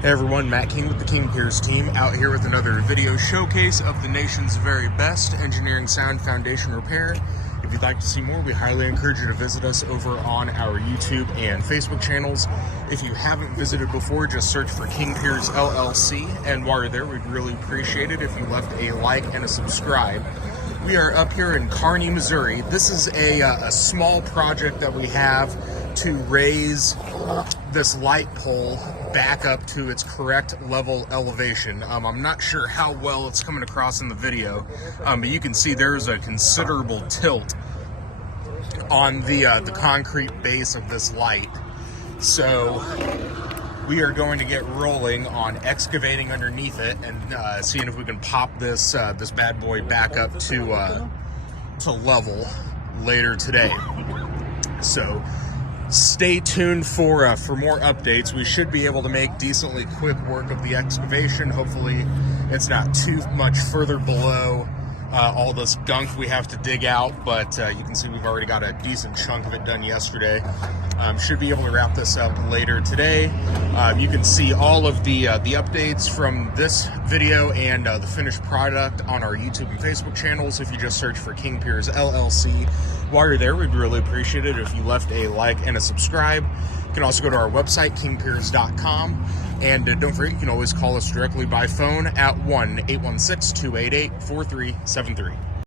Hey everyone, Matt King with the King Piers team, out here with another video showcase of the nation's very best engineering sound foundation repair. If you'd like to see more, we highly encourage you to visit us over on our YouTube and Facebook channels. If you haven't visited before, just search for King Piers LLC, and while you're there, we'd really appreciate it if you left a like and a subscribe. We are up here in Kearney, Missouri. This is a small project that we have to raise this light pole back up to its correct level elevation. I'm not sure how well it's coming across in the video, but you can see there's a considerable tilt on the concrete base of this light. So we are going to get rolling on excavating underneath it and seeing if we can pop this this bad boy back up to level later today. So stay tuned for more updates. We should be able to make decently quick work of the excavation. Hopefully it's not too much further below all this gunk we have to dig out, but you can see we've already got a decent chunk of it done yesterday. Should be able to wrap this up later today. You can see all of the updates from this video and the finished product on our YouTube and Facebook channels if you just search for King Piers LLC. While you're there, we'd really appreciate it if you left a like and a subscribe. You can also go to our website, kingpiers.com, and don't forget, you can always call us directly by phone at 1-816-288-4373.